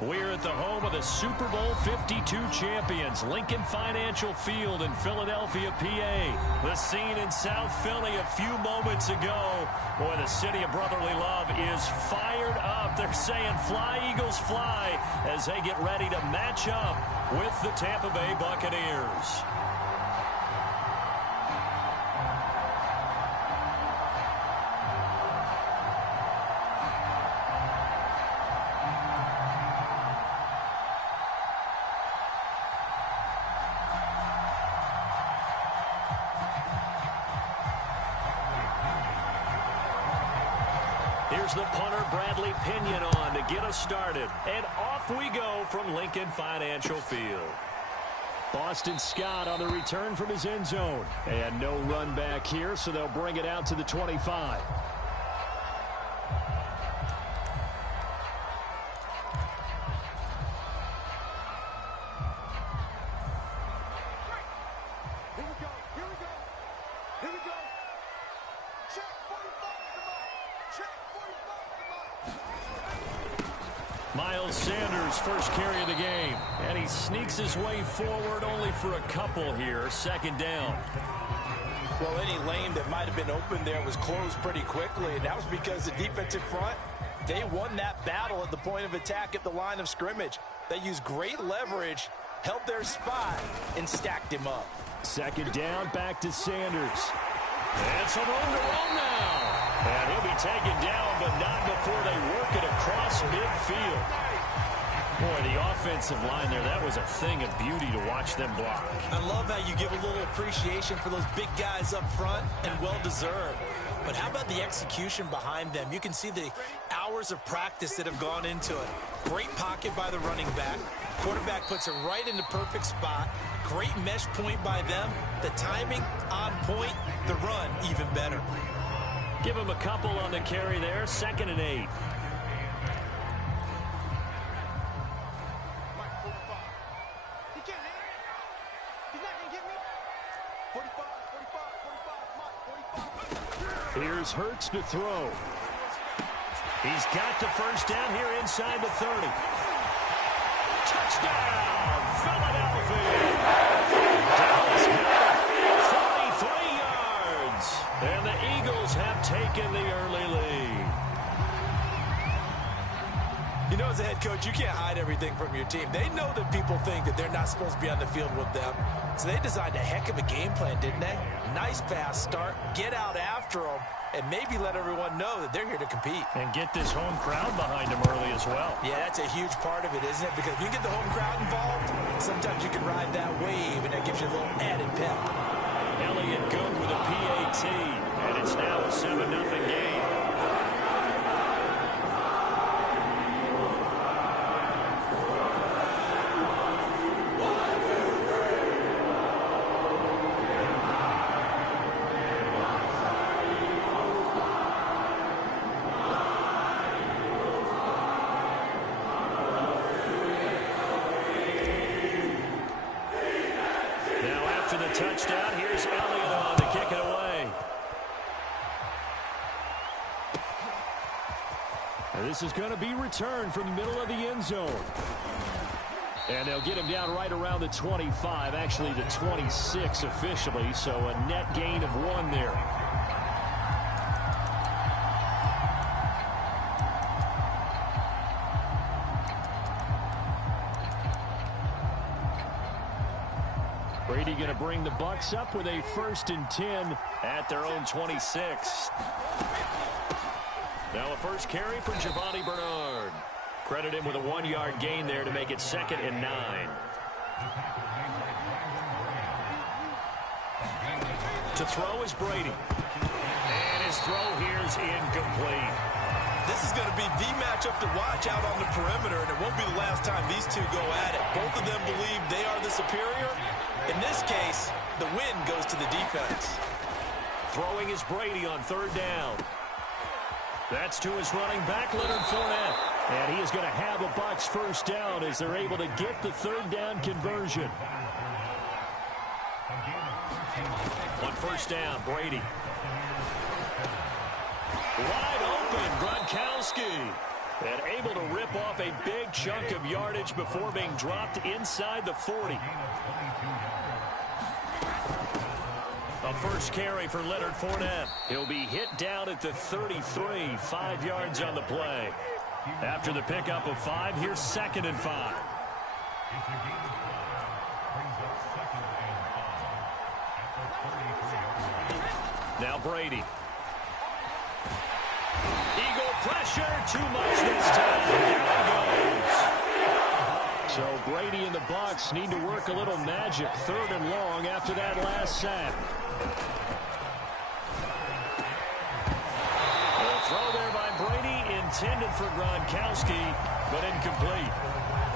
We're at the home of the Super Bowl 52 champions, Lincoln Financial Field in Philadelphia, PA. The scene in South Philly a few moments ago. Boy, the city of brotherly love is fired up. They're saying, "Fly, Eagles, fly," as they get ready to match up with the Tampa Bay Buccaneers. Here's the punter, Bradley Pinion, on to get us started. And off we go from Lincoln Financial Field. Boston Scott on the return from his end zone. And no run back here, so they'll bring it out to the 25. First carry of the game, and he sneaks his way forward only for a couple here. Second down. Well, any lane that might have been open there was closed pretty quickly, and that was because the defensive front, they won that battle at the point of attack at the line of scrimmage. They used great leverage, held their spot, and stacked him up. Second down, back to Sanders. And some room to run now. And he'll be taken down, but not before they work it across midfield. Boy, the offensive line there, that was a thing of beauty to watch them block. I love how you give a little appreciation for those big guys up front, and well-deserved. But how about the execution behind them? You can see the hours of practice that have gone into it. Great pocket by the running back. Quarterback puts it right in the perfect spot. Great mesh point by them. The timing on point. The run even better. Give him a couple on the carry there. 2nd and 8. Here's Hurts to throw. He's got the first down here inside the 30. Touchdown, Philadelphia. Dallas got 43 yards. And the Eagles have taken the early lead. You know, as a head coach, you can't hide everything from your team. They know that people think that they're not supposed to be on the field with them. So they designed a heck of a game plan, didn't they? Nice fast start, get out after them, and maybe let everyone know that they're here to compete. And get this home crowd behind them early as well. Yeah, that's a huge part of it, isn't it? Because if you get the home crowd involved, sometimes you can ride that wave, and that gives you a little added pep. Elliott good with a PAT, and it's now a 7-0 game. Touchdown. Here's Elliott on to kick it away. And this is going to be returned from the middle of the end zone. And they'll get him down right around the 25, actually the 26 officially, so a net gain of 1 there. Brady going to bring the Bucs up with a 1st and 10 at their own 26. Now a first carry from Giovanni Bernard. Credit him with a 1-yard gain there to make it 2nd and 9. To throw is Brady. And his throw here is incomplete. This is going to be the matchup to watch out on the perimeter, and it won't be the last time these two go at it. Both of them believe they are the superior. In this case, the win goes to the defense. Throwing is Brady on 3rd down. That's to his running back, Leonard Fournette. And he is going to have a Bucs first down as they're able to get the 3rd down conversion. On 1st down, Brady. Wide open, Gronkowski. And able to rip off a big chunk of yardage before being dropped inside the 40. A first carry for Leonard Fournette. He'll be hit down at the 33, 5 yards on the play. After the pickup of 5, here's 2nd and 5. Now Brady. Eagle pressure, too much this time. Down goes. So Brady and the Bucs need to work a little magic, 3rd and long after that last sack. A throw there by Brady, intended for Gronkowski, but incomplete.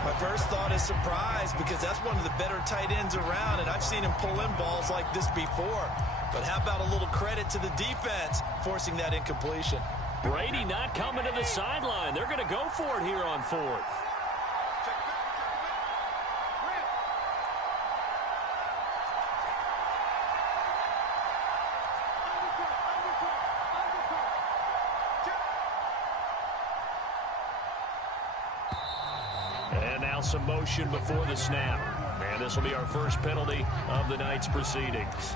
My first thought is surprise, because that's one of the better tight ends around, and I've seen him pull in balls like this before. But how about a little credit to the defense forcing that incompletion? Brady not coming to the sideline. They're going to go for it here on 4th. And now some motion before the snap. And this will be our first penalty of the night's proceedings.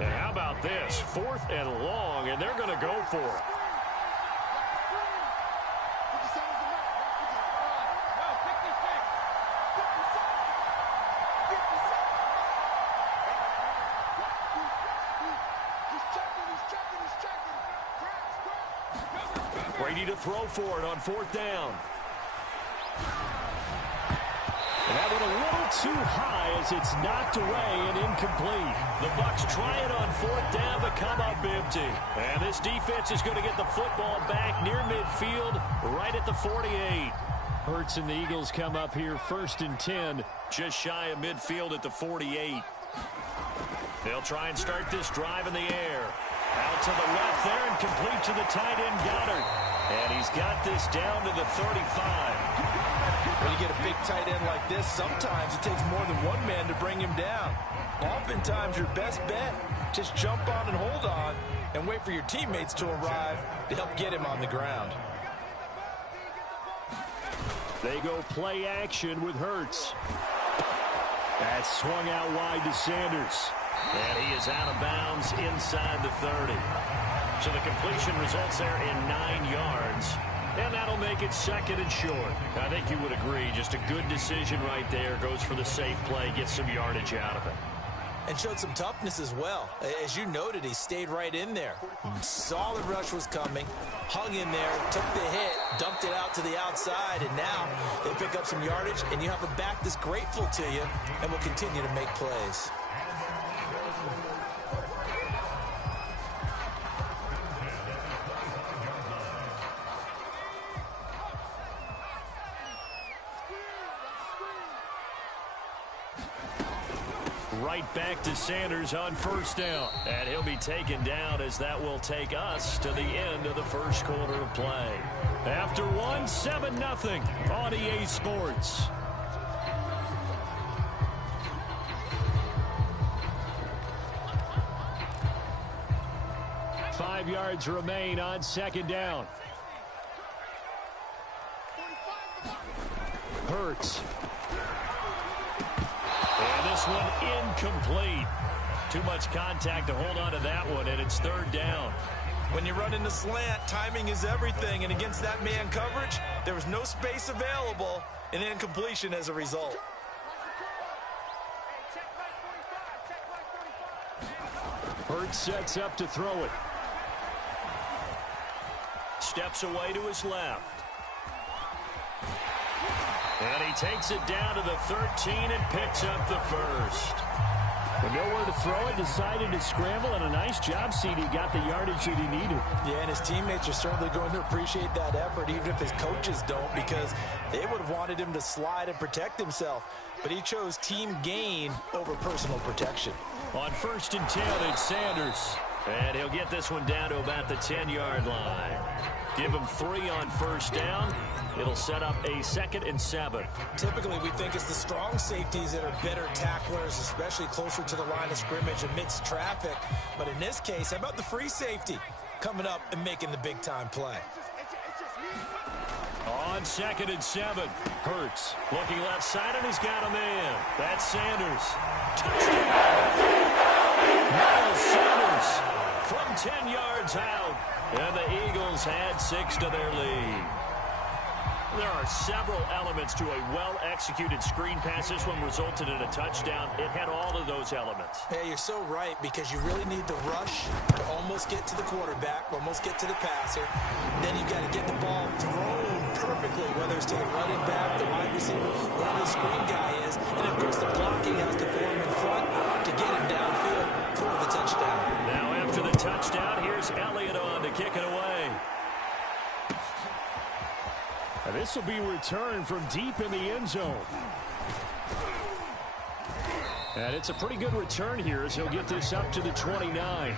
And how about this? 4th and long, and they're going to go for it. Brady to throw for it on 4th down. And that one a little too high as it's knocked away and incomplete. The Bucs try it on 4th down, but come up empty. And this defense is going to get the football back near midfield, right at the 48. Hurts and the Eagles come up here 1st and 10, just shy of midfield at the 48. They'll try and start this drive in the air. Out to the left there and complete to the tight end Goddard. And he's got this down to the 35. When you get a big tight end like this, sometimes it takes more than one man to bring him down. Oftentimes, your best bet, just jump on and hold on and wait for your teammates to arrive to help get him on the ground. They go play action with Hurts. That's swung out wide to Sanders. And he is out of bounds inside the 30. So the completion results there in 9 yards. And that'll make it 2nd and short. I think you would agree. Just a good decision right there. Goes for the safe play. Gets some yardage out of it. And showed some toughness as well. As you noted, he stayed right in there. Solid rush was coming. Hung in there. Took the hit. Dumped it out to the outside. And now they pick up some yardage. And you have a back that's grateful to you and will continue to make plays. Right back to Sanders on 1st down. And he'll be taken down as that will take us to the end of the 1st quarter of play. After 1, 7-0 on EA Sports. Five yards remain on 2nd down. Hurts. And this one incomplete. Too much contact to hold on to that one, and it's 3rd down. When you run into slant, timing is everything, and against that man coverage, there was no space available, and incompletion as a result. Hurts sets up to throw it. Steps away to his left. And he takes it down to the 13 and picks up the 1st. But nowhere to throw it, decided to scramble, and a nice job, CD. Got the yardage that he needed. Yeah, and his teammates are certainly going to appreciate that effort, even if his coaches don't, because they would have wanted him to slide and protect himself. But he chose team gain over personal protection. On 1st and 10, it's Sanders. And he'll get this one down to about the 10-yard line. Give him 3 on first down. It'll set up a 2nd and 7. Typically, we think it's the strong safeties that are better tacklers, especially closer to the line of scrimmage amidst traffic. But in this case, how about the free safety coming up and making the big-time play? On 2nd and 7, Hurts looking left side, and he's got a man. That's Sanders. Touchdown! Miles Sanders from 10 yards out, and the Eagles had 6 to their lead. There are several elements to a well-executed screen pass. This one resulted in a touchdown. It had all of those elements. Yeah, you're so right, because you really need to rush to almost get to the quarterback, almost get to the passer. Then you've got to get the ball thrown perfectly, whether it's to the running back, the wide receiver, wherever the screen guy is. And, of course, the blocking has to form in front to get him downfield for the touchdown. Now, after the touchdown, here's Elliott on to kick it away. This will be returned from deep in the end zone. And it's a pretty good return here as he'll get this up to the 29.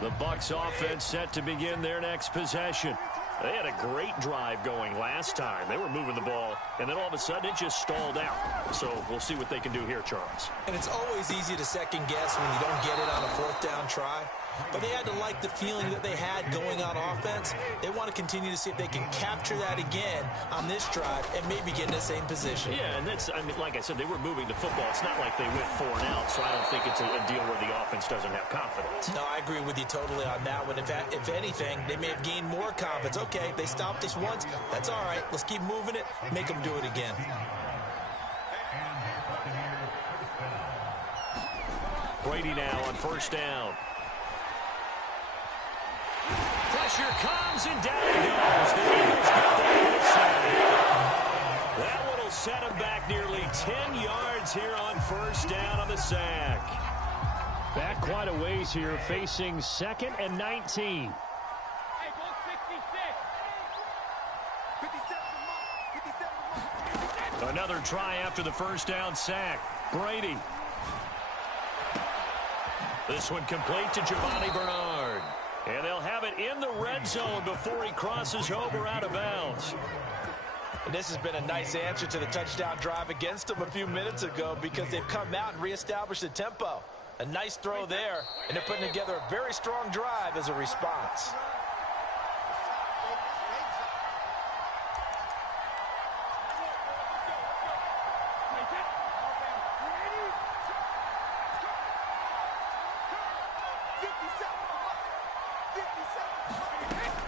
The Bucs offense set to begin their next possession. They had a great drive going last time. They were moving the ball, and then all of a sudden it just stalled out. So we'll see what they can do here, Charles. And it's always easy to second guess when you don't get it on a 4th down try. But they had to like the feeling that they had going on offense. They want to continue to see if they can capture that again on this drive and maybe get in the same position. Yeah, and that's, I mean, like I said, they were moving the football. It's not like they went 4 and out, so I don't think it's a deal where the offense doesn't have confidence. No, I agree with you totally on that one. If anything, they may have gained more confidence. Okay, they stopped us once. That's all right. Let's keep moving it. Make them do it again. Brady now on first down. Pressure comes, and down he goes. The Eagles get that sack. That one will set him back nearly 10 yards here on first down on the sack. Back quite a ways here, facing 2nd and 19. Another try after the first down sack. Brady. This one complete to Giovanni Bernard. And they'll have it in the red zone before he crosses over out of bounds. And this has been a nice answer to the touchdown drive against them a few minutes ago, because they've come out and reestablished the tempo. A nice throw there, and they're putting together a very strong drive as a response.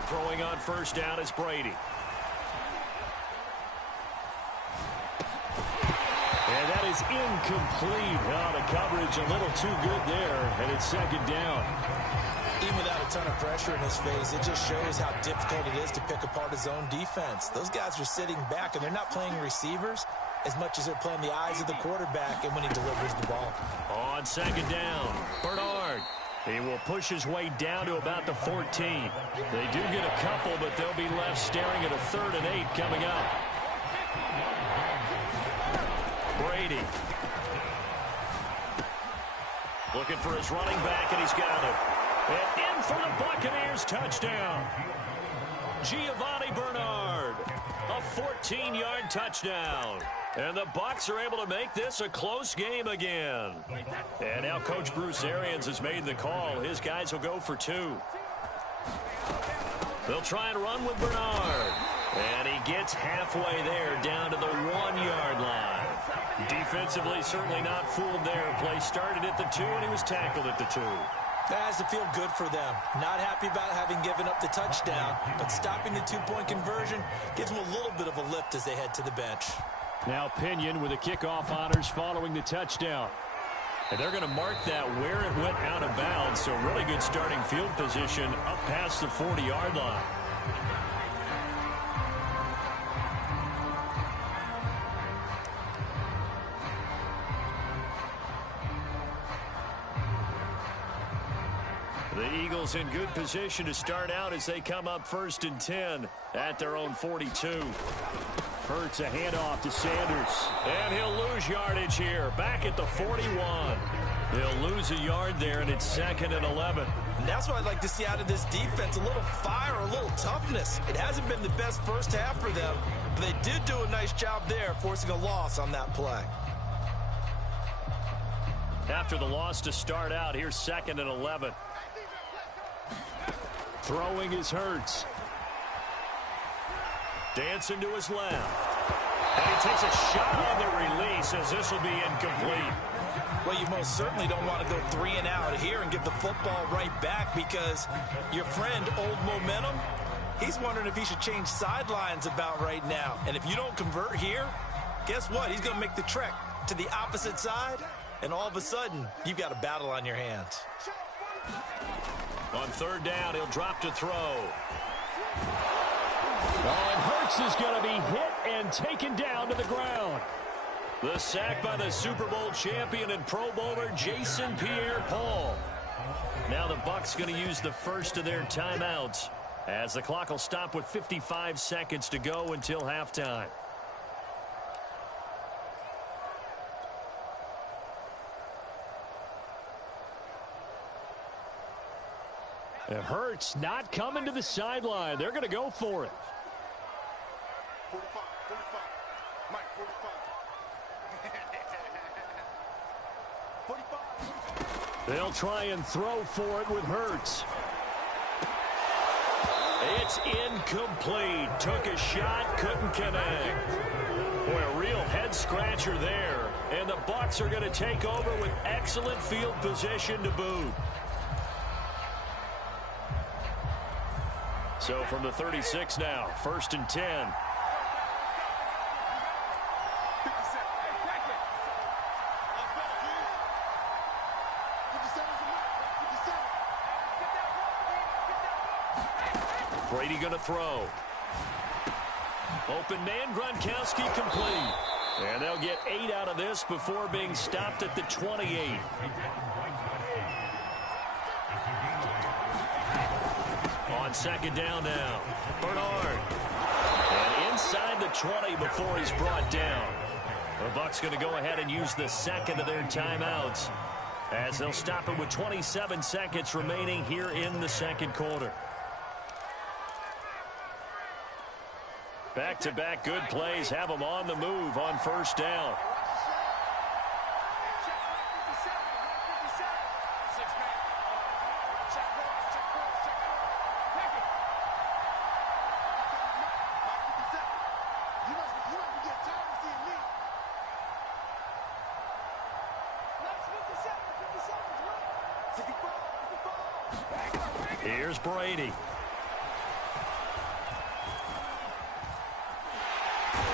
Throwing on first down is Brady. And that is incomplete. Oh, the coverage a little too good there, and it's 2nd down. Even without a ton of pressure in his face, it just shows how difficult it is to pick apart his own defense. Those guys are sitting back, and they're not playing receivers as much as they're playing the eyes of the quarterback and when he delivers the ball. On 2nd down, Bernard. He will push his way down to about the 14. They do get a couple, but they'll be left staring at a 3rd and 8 coming up. Brady. Looking for his running back, and he's got it. And in for the Buccaneers touchdown. Giovanni Bernard. A 14-yard touchdown. And the Bucs are able to make this a close game again. And now Coach Bruce Arians has made the call. His guys will go for 2. They'll try and run with Bernard. And he gets halfway there, down to the 1-yard line. Defensively, certainly not fooled there. Play started at the 2, and he was tackled at the 2. That has to feel good for them. Not happy about having given up the touchdown, but stopping the 2-point conversion gives them a little bit of a lift as they head to the bench. Now Pinion with the kickoff honors following the touchdown. And they're going to mark that where it went out of bounds, so really good starting field position up past the 40-yard line. The Eagles Bengals in good position to start out as they come up 1st and 10 at their own 42. Hurts a handoff to Sanders. And he'll lose yardage here, back at the 41. He'll lose a yard there, and it's 2nd and 11. And that's what I'd like to see out of this defense, a little fire, a little toughness. It hasn't been the best first half for them, but they did do a nice job there, forcing a loss on that play. After the loss to start out, here's 2nd and 11. Throwing is Hurts. Dancing to his left. And he takes a shot on the release as this will be incomplete. Well, you most certainly don't want to go 3 and out here and get the football right back because your friend, Old Momentum, he's wondering if he should change sidelines about right now. And if you don't convert here, guess what? He's going to make the trek to the opposite side, and all of a sudden, you've got a battle on your hands. On 3rd down, he'll drop to throw. Oh, and Hurts is going to be hit and taken down to the ground. The sack by the Super Bowl champion and Pro Bowler Jason Pierre-Paul. Now the Bucs going to use the first of their timeouts as the clock will stop with 55 seconds to go until halftime. And Hurts not coming to the sideline. They're going to go for it. 45, Mike, 45. They'll try and throw for it with Hurts. It's incomplete. Took a shot, couldn't connect. Boy, a real head-scratcher there. And the Bucs are going to take over with excellent field position to boot. So from the 36 now, 1st and 10. Brady going to throw. Open man, Gronkowski complete. And they'll get 8 out of this before being stopped at the 28. On 2nd down now, Bernard. And inside the 20 before he's brought down. The Bucs going to go ahead and use the 2nd of their timeouts as they'll stop it with 27 seconds remaining here in the 2nd quarter. Back-to-back good plays have them on the move on 1st down. Here's Brady.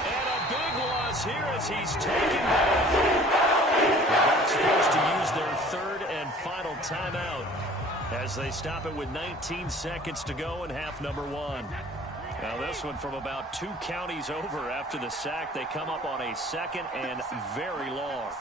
And a big loss here as he's taken down. The Bucs forced to use their 3rd and final timeout as they stop it with 19 seconds to go in half number 1. Now this one from about 2 counties over after the sack. They come up on a 2nd and very long.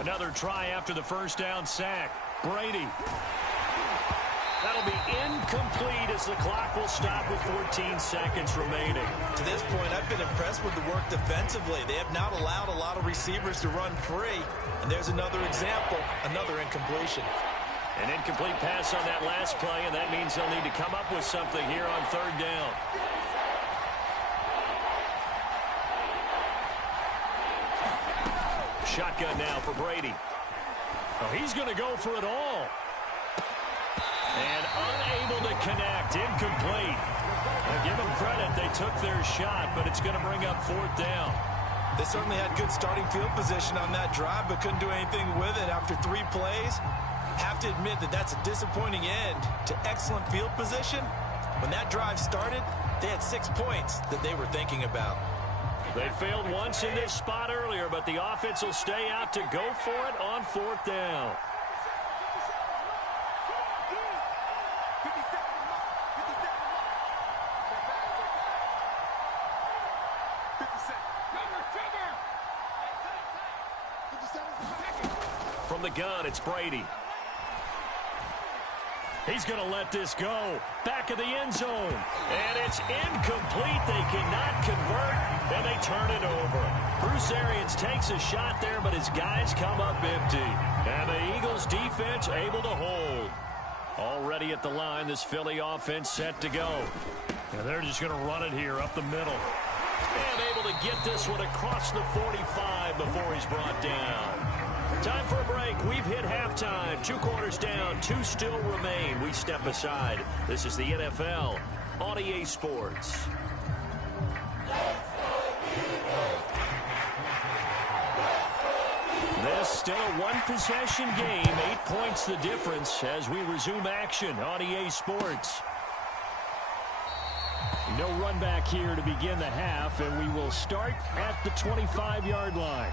Another try after the 1st down sack. Brady. That'll be incomplete as the clock will stop with 14 seconds remaining. To this point, I've been impressed with the work defensively. They have not allowed a lot of receivers to run free. And there's another example, another incompletion. An incomplete pass on that last play, and that means they'll need to come up with something here on 3rd down. Shotgun now for Brady. Oh, he's going to go for it all. And unable to connect. Incomplete. Now give them credit. They took their shot, but it's going to bring up 4th down. They certainly had good starting field position on that drive, but couldn't do anything with it after 3 plays. Have to admit that that's a disappointing end to excellent field position. When that drive started, they had 6 points that they were thinking about. They failed once in this spot earlier, but the offense will stay out to go for it on 4th down. From the gun, it's Brady. He's going to let this go. Back of the end zone. And it's incomplete. They cannot convert, and they turn it over. Bruce Arians takes a shot there, but his guys come up empty. And the Eagles defense able to hold. Already at the line, this Philly offense set to go. And they're just going to run it here up the middle. And able to get this one across the 45 before he's brought down. Time for a break. We've hit halftime. 2 quarters down. 2 still remain. We step aside. This is the NFL on EA Sports. This still a one-possession game. 8 points the difference as we resume action on EA Sports. No run back here to begin the half, and we will start at the 25-yard line.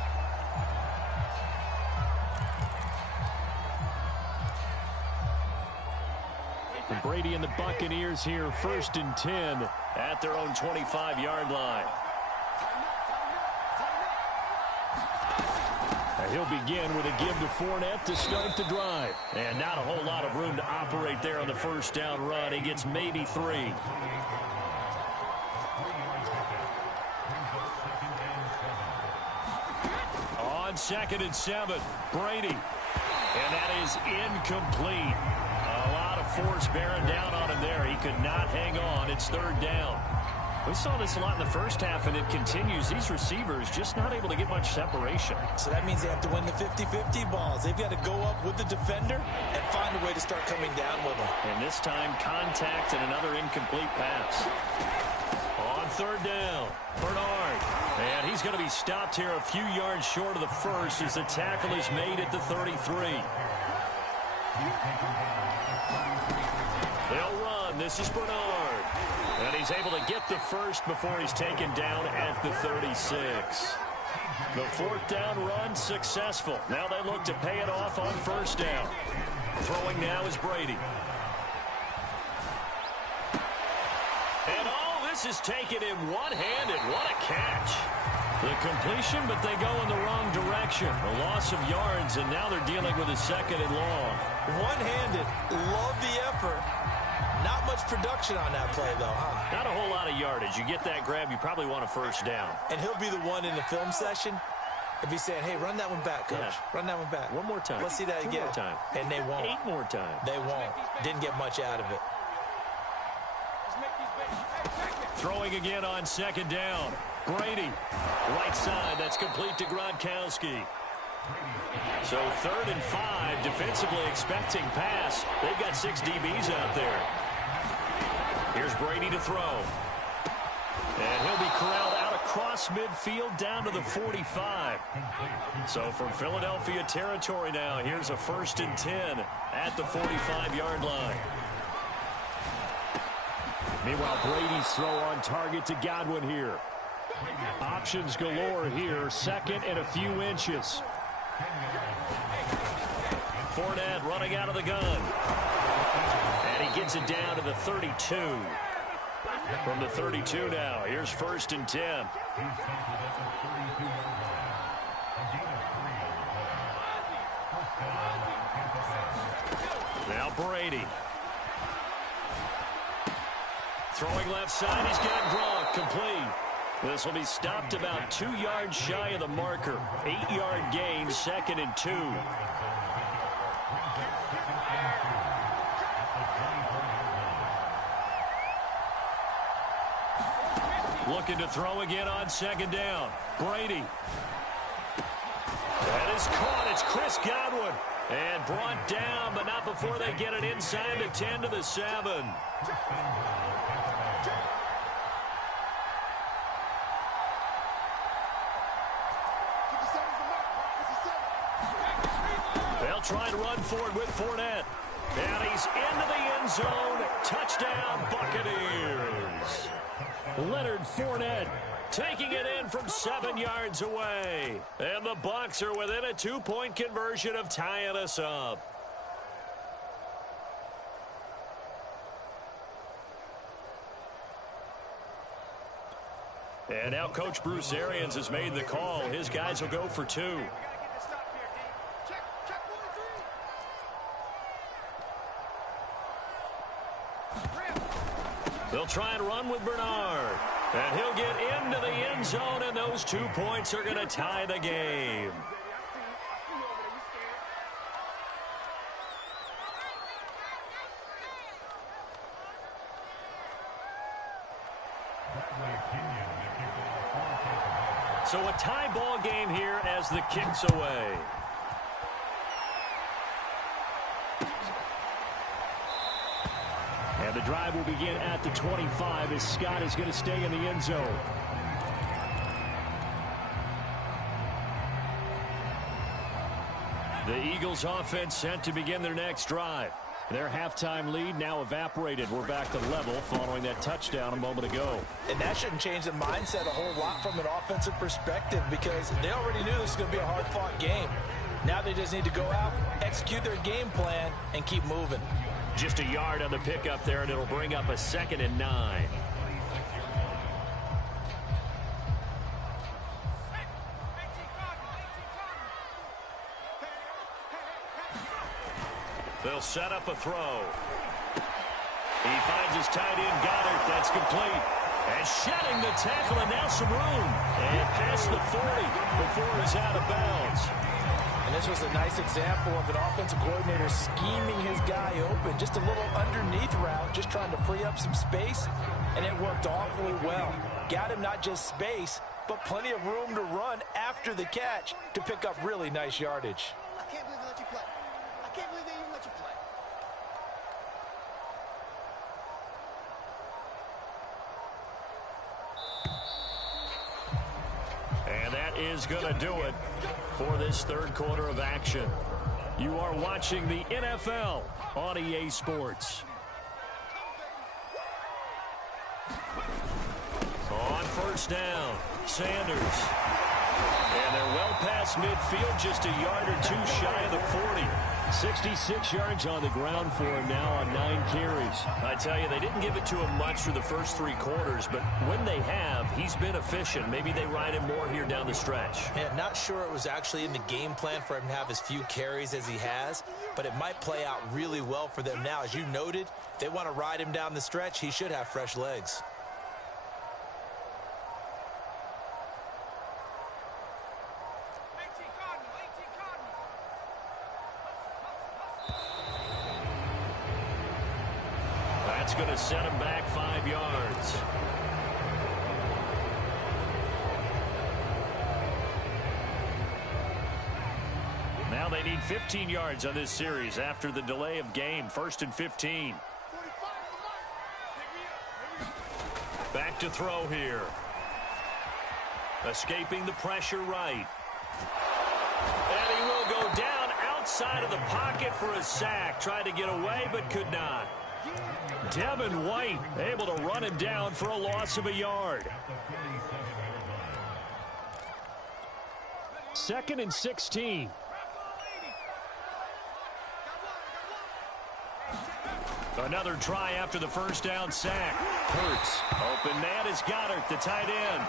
And Brady and the Buccaneers here, 1st and 10 at their own 25-yard line. And he'll begin with a give to Fournette to start the drive. And not a whole lot of room to operate there on the first down run. He gets maybe 3. On 2nd and 7, Brady. And that is incomplete. A lot of force bearing down on him there. He could not hang on. It's 3rd down. We saw this a lot in the first half, and it continues. These receivers just not able to get much separation. So that means they have to win the 50-50 balls. They've got to go up with the defender and find a way to start coming down with them. And this time, contact and another incomplete pass. On 3rd down, Bernard. And he's going to be stopped here a few yards short of the first as the tackle is made at the 33. They'll run. This is Bernard. And he's able to get the first before he's taken down at the 36. The 4th down run successful. Now they look to pay it off on 1st down. Throwing now is Brady. And this is taken in one-handed. What a catch. The completion, but they go in the wrong direction. A loss of yards, and now they're dealing with a 2nd and long. One-handed. Love the effort. Not much production on that play, though, huh? Not a whole lot of yardage. You get that grab, you probably want a 1st down. And he'll be the one in the film session if he's saying, hey, run that one back, Coach. Yeah. Run that one back. One more time. Let's see that 2 again. more time. And they won't. 8 more times. They won't. Didn't get much out of it. Throwing again on 2nd down. Brady. Right side. That's complete to Gronkowski. So 3rd and 5. Defensively expecting pass. They've got 6 DBs out there. Here's Brady to throw. And he'll be corralled out across midfield down to the 45. So from Philadelphia territory now, here's a 1st and 10 at the 45-yard line. Meanwhile, Brady's throw on target to Godwin here. Options galore here. 2nd and a few inches. Fournette running out of the gun. And he gets it down to the 32. From the 32 now, here's 1st and 10. Now Brady. Throwing left side, he's got Gronk, complete. This will be stopped about 2 yards shy of the marker. 8-yard gain, 2nd and 2. Looking to throw again on 2nd down. Brady. That is caught. It's Chris Godwin. And brought down, but not before they get it inside the 10 to the 7. They'll try to run forward with Fournette. And he's into the end zone. Touchdown, Buccaneers. Leonard Fournette taking it in from 7 yards away. And the Bucs are within a 2-point conversion of tying us up. And now Coach Bruce Arians has made the call. His guys will go for 2. They'll try and run with Bernard. And he'll get into the end zone, and those 2 points are going to tie the game. So a tie ball game here as the kick's away. And the drive will begin at the 25 as Scott is going to stay in the end zone. The Eagles offense set to begin their next drive. Their halftime lead now evaporated. We're back to level following that touchdown a moment ago. And that shouldn't change the mindset a whole lot from an offensive perspective because they already knew this was going to be a hard-fought game. Now they just need to go out, execute their game plan, and keep moving. Just a yard on the pickup there, and it'll bring up a 2nd and 9. They'll set up a throw. He finds his tight end, Goddard. That's complete. And shedding the tackle, and now some room. And past the 40 before he's out of bounds. And this was a nice example of an offensive coordinator scheming his guy open. Just a little underneath route, just trying to free up some space, and it worked awfully well. Got him not just space, but plenty of room to run after the catch to pick up really nice yardage. I can't believe they let you play. I can't believe they even let you play. And that is going to do it for this third quarter of action. You are watching the NFL on EA Sports. On first down, Sanders. And they're well past midfield, just a yard or 2 shy of the 40. 66 yards on the ground for him now on 9 carries. I tell you, they didn't give it to him much for the first 3 quarters, but when they have, he's been efficient. Maybe they ride him more here down the stretch. Yeah, not sure it was actually in the game plan for him to have as few carries as he has, but it might play out really well for them now. As you noted, if they want to ride him down the stretch, he should have fresh legs. That's going to set him back 5 yards. Now they need 15 yards on this series after the delay of game. 1st and 15. Back to throw here. Escaping the pressure right. And he will go down outside of the pocket for a sack. Tried to get away but could not. Devin White able to run him down for a loss of a yard. 2nd and 16. Another try after the first down sack. Hurts. Open man is Goddard, the tight end.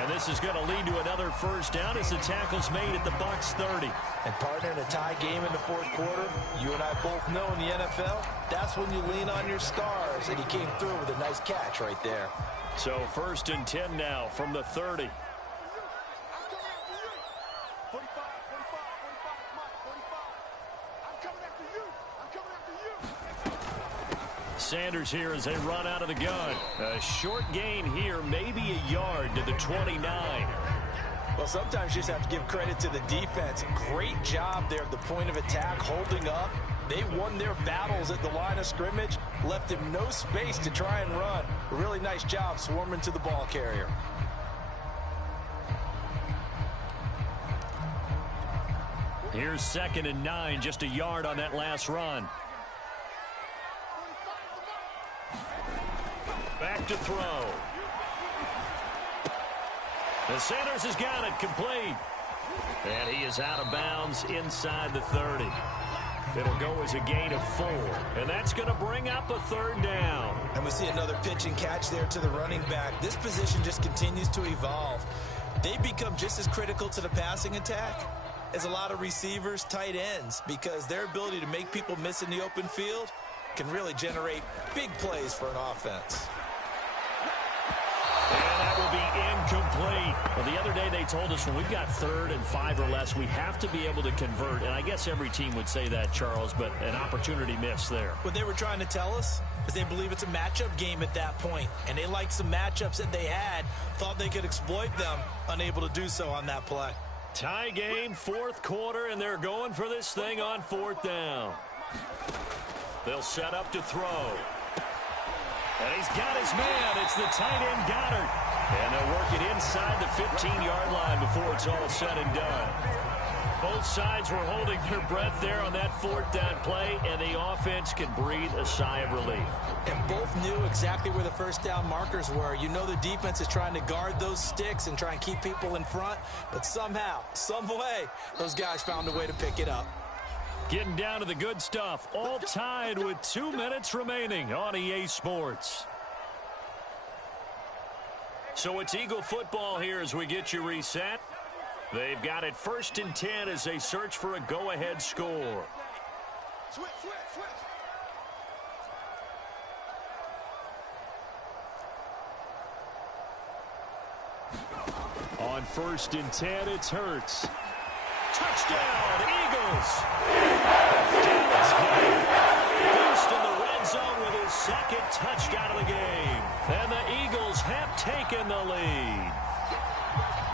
And this is going to lead to another first down as the tackle's made at the Bucs 30. And partner, in a tie game in the 4th quarter, you and I both know in the NFL, that's when you lean on your stars. And he came through with a nice catch right there. So 1st and 10 now from the 30. Sanders here as they run out of the gun. A short gain here, maybe a yard to the 29. Well, sometimes you just have to give credit to the defense. Great job there at the point of attack, holding up. They won their battles at the line of scrimmage, left him no space to try and run. A really nice job swarming to the ball carrier. Here's 2nd and 9, just a yard on that last run. Back to throw. The Sanders has got it complete. And he is out of bounds inside the 30. It'll go as a gain of 4, and that's going to bring up a third down. And we see another pitch and catch there to the running back. This position just continues to evolve. They become just as critical to the passing attack as a lot of receivers, tight ends, because their ability to make people miss in the open field can really generate big plays for an offense. And that will be incomplete. Well, the other day they told us when we've got 3rd and 5 or less, we have to be able to convert. And I guess every team would say that, Charles, but an opportunity missed there. What they were trying to tell us is they believe it's a matchup game at that point. And they liked some matchups that they had, thought they could exploit them, unable to do so on that play. Tie game, 4th quarter, and they're going for this thing on 4th down. They'll set up to throw. And he's got his man. It's the tight end, Goddard. And they'll work it inside the 15-yard line before it's all said and done. Both sides were holding their breath there on that 4th down play, and the offense can breathe a sigh of relief. And both knew exactly where the first down markers were. You know the defense is trying to guard those sticks and try and keep people in front, but somehow, some way, those guys found a way to pick it up. Getting down to the good stuff, all tied with 2 minutes remaining on EA Sports. So it's Eagle football here as we get you reset. They've got it 1st and 10 as they search for a go-ahead score. Switch. On 1st and 10, it's Hurts. Touchdown, Eagles! Dallas Goedert, boost in the red zone with his 2nd touchdown of the game. And the Eagles have taken the lead.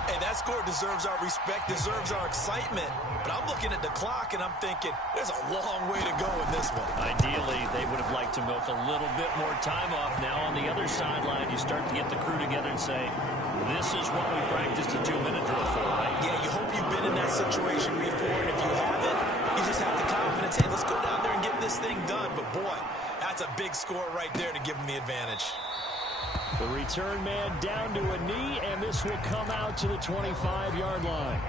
Hey, that score deserves our respect, deserves our excitement. But I'm looking at the clock, and I'm thinking, there's a long way to go in this one. Ideally, they would have liked to milk a little bit more time off. Now on the other sideline, you start to get the crew together and say, this is what we practiced a 2-minute drill for, right? Yeah, you hope you've been in that situation before, and if you haven't, you just have the confidence, hey, let's go down there and get this thing done. But, boy, that's a big score right there to give them the advantage. The return man down to a knee, and this will come out to the 25-yard line.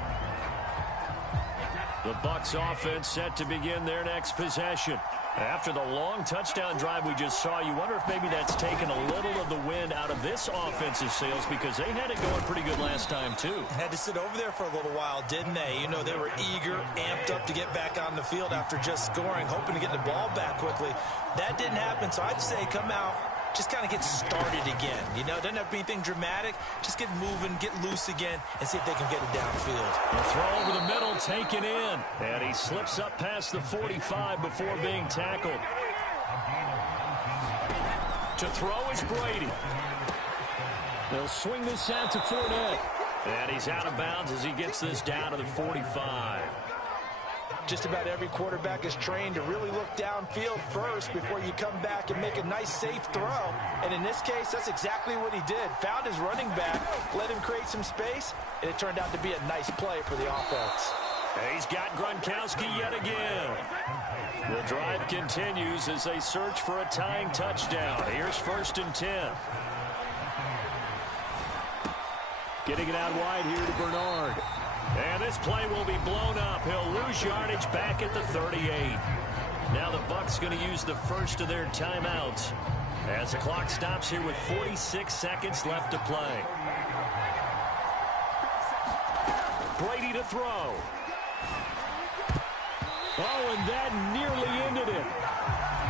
The Bucs offense set to begin their next possession. After the long touchdown drive we just saw, you wonder if maybe that's taken a little of the wind out of this offensive sails because they had it going pretty good last time, too. Had to sit over there for a little while, didn't they? You know, they were eager, amped up to get back on the field after just scoring, hoping to get the ball back quickly. That didn't happen, so I'd say come out, just kind of get started again. You know, doesn't have to be anything dramatic. Just get moving, get loose again, and see if they can get it downfield. The throw over the middle, taken in. And he slips up past the 45 before being tackled. To throw is Brady. They'll swing this out to Fournette. And he's out of bounds as he gets this down to the 45. Just about every quarterback is trained to really look downfield first before you come back and make a nice, safe throw. And in this case, that's exactly what he did. Found his running back, let him create some space, and it turned out to be a nice play for the offense. He's got Gronkowski yet again. The drive continues as they search for a tying touchdown. Here's 1st and 10. Getting it out wide here to Bernard. And this play will be blown up. He'll lose yardage back at the 38. Now the Bucs going to use the first of their timeouts as the clock stops here with 46 seconds left to play. Brady to throw. Oh, and that nearly ended it.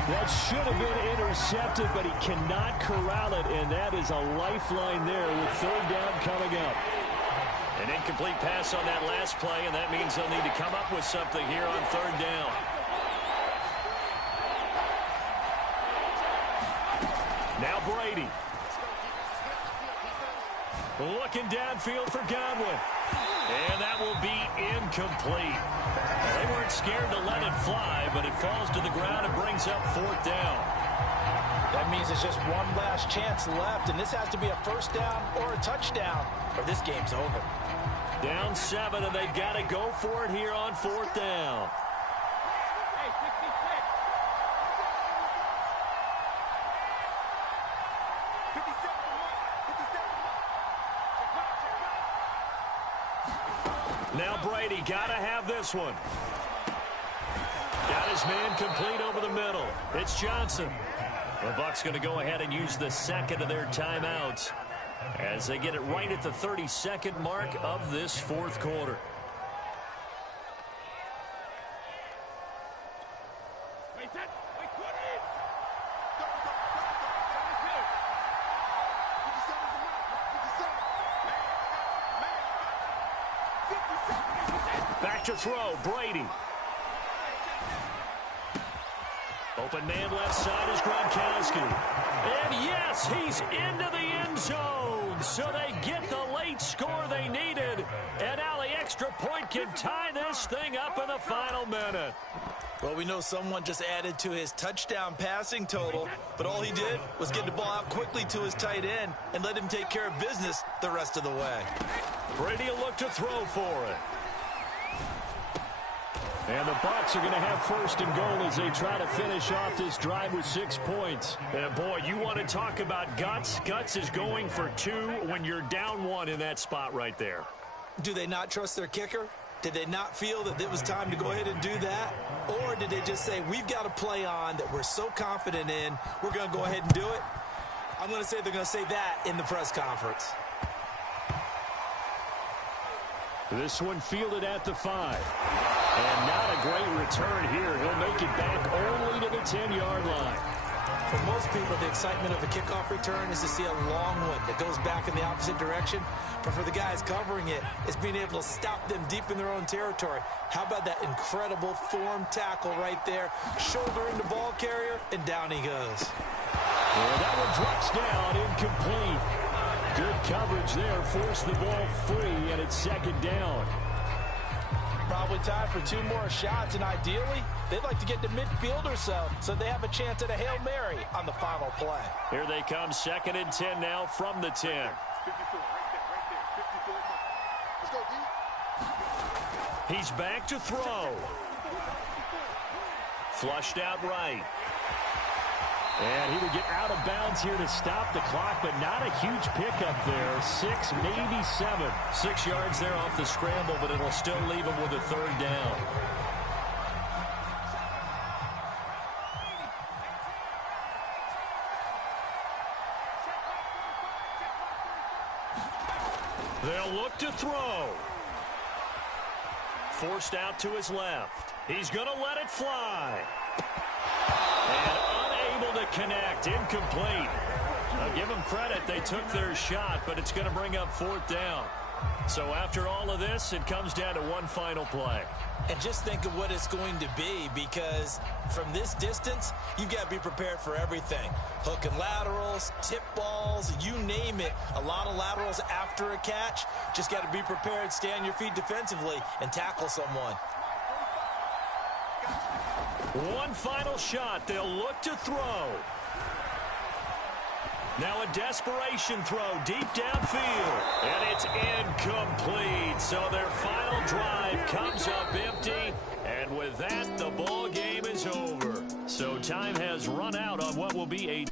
That should have been intercepted, but he cannot corral it, and that is a lifeline there with 3rd down coming up. An incomplete pass on that last play, and that means they'll need to come up with something here on 3rd down. Now Brady. Looking downfield for Godwin. And that will be incomplete. They weren't scared to let it fly, but it falls to the ground and brings up 4th down. That means it's just one last chance left, and this has to be a 1st down or a touchdown, or this game's over. Down 7, and they've got to go for it here on 4th down. Now Brady got to have this one. Got his man complete over the middle. It's Johnson. The Bucs going to go ahead and use the second of their timeouts as they get it right at the 32nd mark of this fourth quarter. Back to throw, Brady. Open man left side is Gronkowski. And yes, he's into the end zone. So they get the late score they needed. And now the extra point can tie this thing up in the final minute. Well, we know someone just added to his touchdown passing total, but all he did was get the ball out quickly to his tight end and let him take care of business the rest of the way. Brady will look to throw for it. And the Bucs are going to have first and goal as they try to finish off this drive with 6 points. And boy, you want to talk about guts. Guts is going for 2 when you're down 1 in that spot right there. Do they not trust their kicker? Did they not feel that it was time to go ahead and do that? Or did they just say, we've got a play on that we're so confident in, we're going to go ahead and do it? I'm going to say they're going to say that in the press conference. This one fielded at the 5. And not a great return here. He'll make it back only to the 10-yard line. For most people, the excitement of a kickoff return is to see a long one that goes back in the opposite direction. But for the guys covering it, it's being able to stop them deep in their own territory. How about that incredible form tackle right there? Shoulder into ball carrier, and down he goes. Well, that one drops down, incomplete. Good coverage there, forced the ball free, and it's second down. Probably time for 2 more shots, and ideally, they'd like to get to midfield or so they have a chance at a Hail Mary on the final play. Here they come, 2nd and 10 now from the 10. 54, right there, 54. Let's go, D. He's back to throw. Flushed out right. And he will get out of bounds here to stop the clock, but not a huge pickup there. 6, maybe 7. 6 yards there off the scramble, but it'll still leave him with a 3rd down. They'll look to throw. Forced out to his left. He's going to let it fly. And unable to connect. Incomplete. I'll give them credit. They took their shot, but it's going to bring up 4th down. So after all of this, it comes down to one final play. And just think of what it's going to be, because from this distance, you've got to be prepared for everything. Hook and laterals, tip balls, you name it. A lot of laterals after a catch. Just got to be prepared, stay on your feet defensively, and tackle someone. One final shot. They'll look to throw. Now a desperation throw deep downfield. And it's incomplete. So their final drive comes up empty. And with that, the ball game is over. So time has run out on what will be a